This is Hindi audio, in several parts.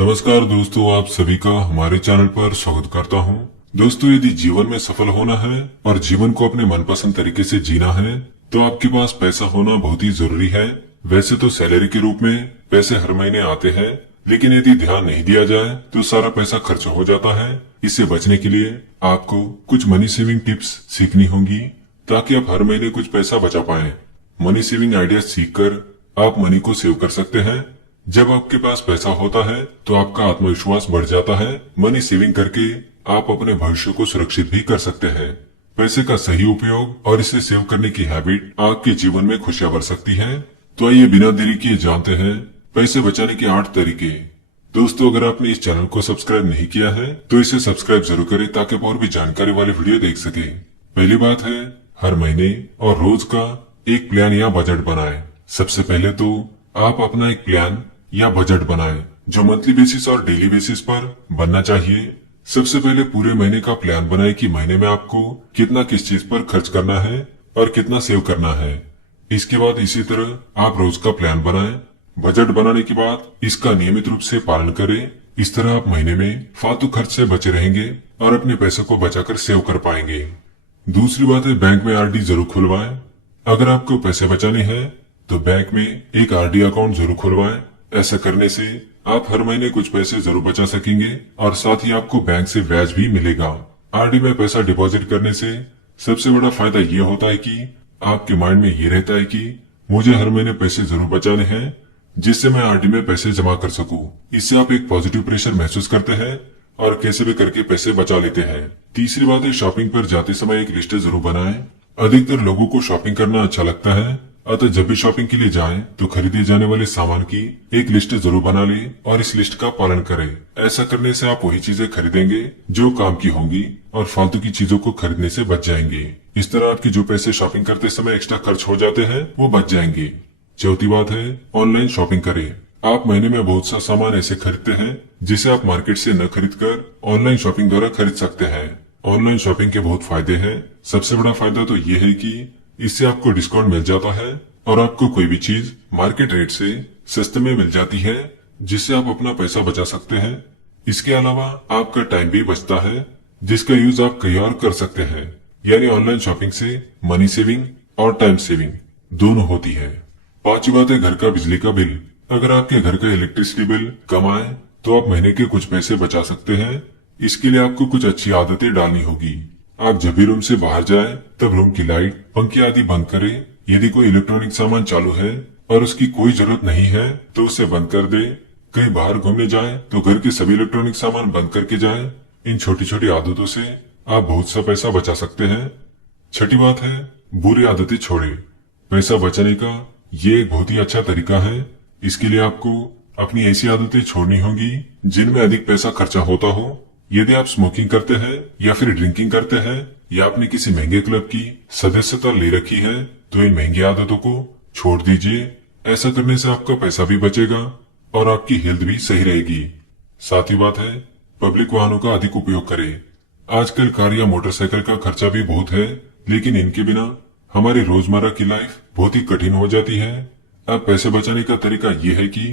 नमस्कार दोस्तों, आप सभी का हमारे चैनल पर स्वागत करता हूं। दोस्तों, यदि जीवन में सफल होना है और जीवन को अपने मनपसंद तरीके से जीना है तो आपके पास पैसा होना बहुत ही जरूरी है। वैसे तो सैलरी के रूप में पैसे हर महीने आते हैं, लेकिन यदि ध्यान नहीं दिया जाए तो सारा पैसा खर्च हो जाता है। इससे बचने के लिए आपको कुछ मनी सेविंग टिप्स सीखनी होंगी ताकि आप हर महीने कुछ पैसा बचा पाए। मनी सेविंग आइडिया सीखकर आप मनी को सेव कर सकते हैं। जब आपके पास पैसा होता है तो आपका आत्मविश्वास बढ़ जाता है। मनी सेविंग करके आप अपने भविष्य को सुरक्षित भी कर सकते हैं। पैसे का सही उपयोग और इसे सेव करने की हैबिट आपके जीवन में खुशियां भर सकती है। तो आइए बिना देरी किए जानते हैं पैसे बचाने के 8 तरीके। दोस्तों, अगर आपने इस चैनल को सब्सक्राइब नहीं किया है तो इसे सब्सक्राइब जरूर करें ताकि आप और भी जानकारी वाले वीडियो देख सके। पहली बात है, हर महीने और रोज का एक प्लान या बजट बनाएं। सबसे पहले तो आप अपना एक प्लान या बजट बनाएं जो मंथली बेसिस और डेली बेसिस पर बनना चाहिए। सबसे पहले पूरे महीने का प्लान बनाएं कि महीने में आपको कितना किस चीज पर खर्च करना है और कितना सेव करना है। इसके बाद इसी तरह आप रोज का प्लान बनाएं। बजट बनाने के बाद इसका नियमित रूप से पालन करें। इस तरह आप महीने में फालतू खर्च से बचे रहेंगे और अपने पैसे को बचाकर सेव कर पाएंगे। दूसरी बात है, बैंक में आरडी जरूर खुलवाएं। अगर आपको पैसे बचाने हैं तो बैंक में एक आरडी अकाउंट जरूर खुलवाएं। ऐसा करने से आप हर महीने कुछ पैसे जरूर बचा सकेंगे और साथ ही आपको बैंक से ब्याज भी मिलेगा। आरडी में पैसा डिपॉजिट करने से सबसे बड़ा फायदा ये होता है कि आपके माइंड में ये रहता है कि मुझे हर महीने पैसे जरूर बचाने हैं जिससे मैं आरडी में पैसे जमा कर सकूं। इससे आप एक पॉजिटिव प्रेशर महसूस करते हैं और कैसे भी करके पैसे बचा लेते हैं। तीसरी बात है, शॉपिंग पर जाते समय एक लिस्ट जरूर बनाएं। अधिकतर लोगों को शॉपिंग करना अच्छा लगता है, अतः जब भी शॉपिंग के लिए जाएं तो खरीदे जाने वाले सामान की एक लिस्ट जरूर बना लें और इस लिस्ट का पालन करें। ऐसा करने से आप वही चीजें खरीदेंगे जो काम की होंगी और फालतू की चीजों को खरीदने से बच जाएंगे। इस तरह आपके जो पैसे शॉपिंग करते समय एक्स्ट्रा खर्च हो जाते हैं वो बच जाएंगे। चौथी बात है, ऑनलाइन शॉपिंग करें। आप महीने में बहुत सा सामान ऐसे खरीदते हैं जिसे आप मार्केट से न खरीद कर ऑनलाइन शॉपिंग द्वारा खरीद सकते हैं। ऑनलाइन शॉपिंग के बहुत फायदे हैं। सबसे बड़ा फायदा तो ये है कि इससे आपको डिस्काउंट मिल जाता है और आपको कोई भी चीज मार्केट रेट से सस्ते में मिल जाती है जिससे आप अपना पैसा बचा सकते हैं। इसके अलावा आपका टाइम भी बचता है जिसका यूज आप कहीं और कर सकते हैं। यानी ऑनलाइन शॉपिंग से मनी सेविंग और टाइम सेविंग दोनों होती है। पांचवी बात है, घर का बिजली का बिल। अगर आपके घर का इलेक्ट्रिसिटी बिल कम आए तो आप महीने के कुछ पैसे बचा सकते हैं। इसके लिए आपको कुछ अच्छी आदतें डालनी होगी। आप जब भी रूम से बाहर जाएं तब रूम की लाइट, पंखे आदि बंद करें। यदि कोई इलेक्ट्रॉनिक सामान चालू है और उसकी कोई जरूरत नहीं है तो उसे बंद कर दे। कहीं बाहर घूमने जाएं तो घर के सभी इलेक्ट्रॉनिक सामान बंद करके जाएं। इन छोटी छोटी आदतों से आप बहुत सा पैसा बचा सकते हैं। छठी बात है, बुरी आदतें छोड़ें। पैसा बचाने का ये एक बहुत ही अच्छा तरीका है। इसके लिए आपको अपनी ऐसी आदतें छोड़नी होंगी जिनमें अधिक पैसा खर्चा होता हो। यदि आप स्मोकिंग करते हैं या फिर ड्रिंकिंग करते हैं या आपने किसी महंगे क्लब की सदस्यता ले रखी है तो इन महंगी आदतों को छोड़ दीजिए। ऐसा करने से आपका पैसा भी बचेगा और आपकी हेल्थ भी सही रहेगी। साथ ही बात है, पब्लिक वाहनों का अधिक उपयोग करें। आजकल कार या मोटरसाइकिल का खर्चा भी बहुत है, लेकिन इनके बिना हमारी रोजमर्रा की लाइफ बहुत ही कठिन हो जाती है। अब पैसे बचाने का तरीका ये है कि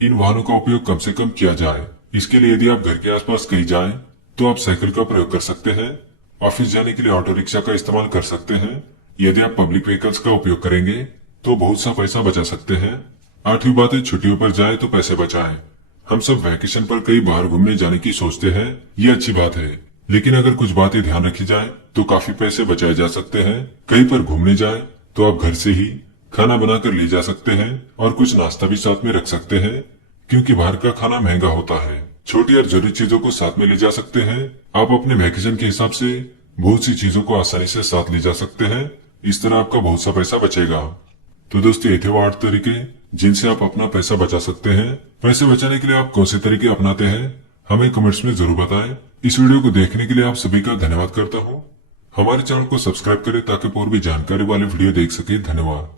इन वाहनों का उपयोग कम से कम किया जाए। इसके लिए यदि आप घर के आसपास कहीं जाएं तो आप साइकिल का प्रयोग कर सकते हैं। ऑफिस जाने के लिए ऑटो रिक्शा का इस्तेमाल कर सकते हैं। यदि आप पब्लिक व्हीकल्स का उपयोग करेंगे तो बहुत सा पैसा बचा सकते हैं। आठवीं बात है, छुट्टियों पर जाए तो पैसे बचाएं। हम सब वैकेशन पर कई बाहर घूमने जाने की सोचते हैं, ये अच्छी बात है, लेकिन अगर कुछ बातें ध्यान रखी जाए तो काफी पैसे बचाए जा सकते हैं। कहीं पर घूमने जाए तो आप घर से ही खाना बनाकर ले जा सकते हैं और कुछ नाश्ता भी साथ में रख सकते हैं, क्योंकि बाहर का खाना महंगा होता है। छोटी और जरूरी चीजों को साथ में ले जा सकते हैं। आप अपने वैकेशन के हिसाब से बहुत सी चीजों को आसानी से साथ ले जा सकते हैं। इस तरह आपका बहुत सा पैसा बचेगा। तो दोस्तों, ये थे वो 8 तरीके जिनसे आप अपना पैसा बचा सकते हैं। पैसे बचाने के लिए आप कौन से तरीके अपनाते हैं हमें कमेंट्स में जरूर बताएं। इस वीडियो को देखने के लिए आप सभी का धन्यवाद करता हूँ। हमारे चैनल को सब्सक्राइब करें ताकि और भी जानकारी वाले वीडियो देख सके। धन्यवाद।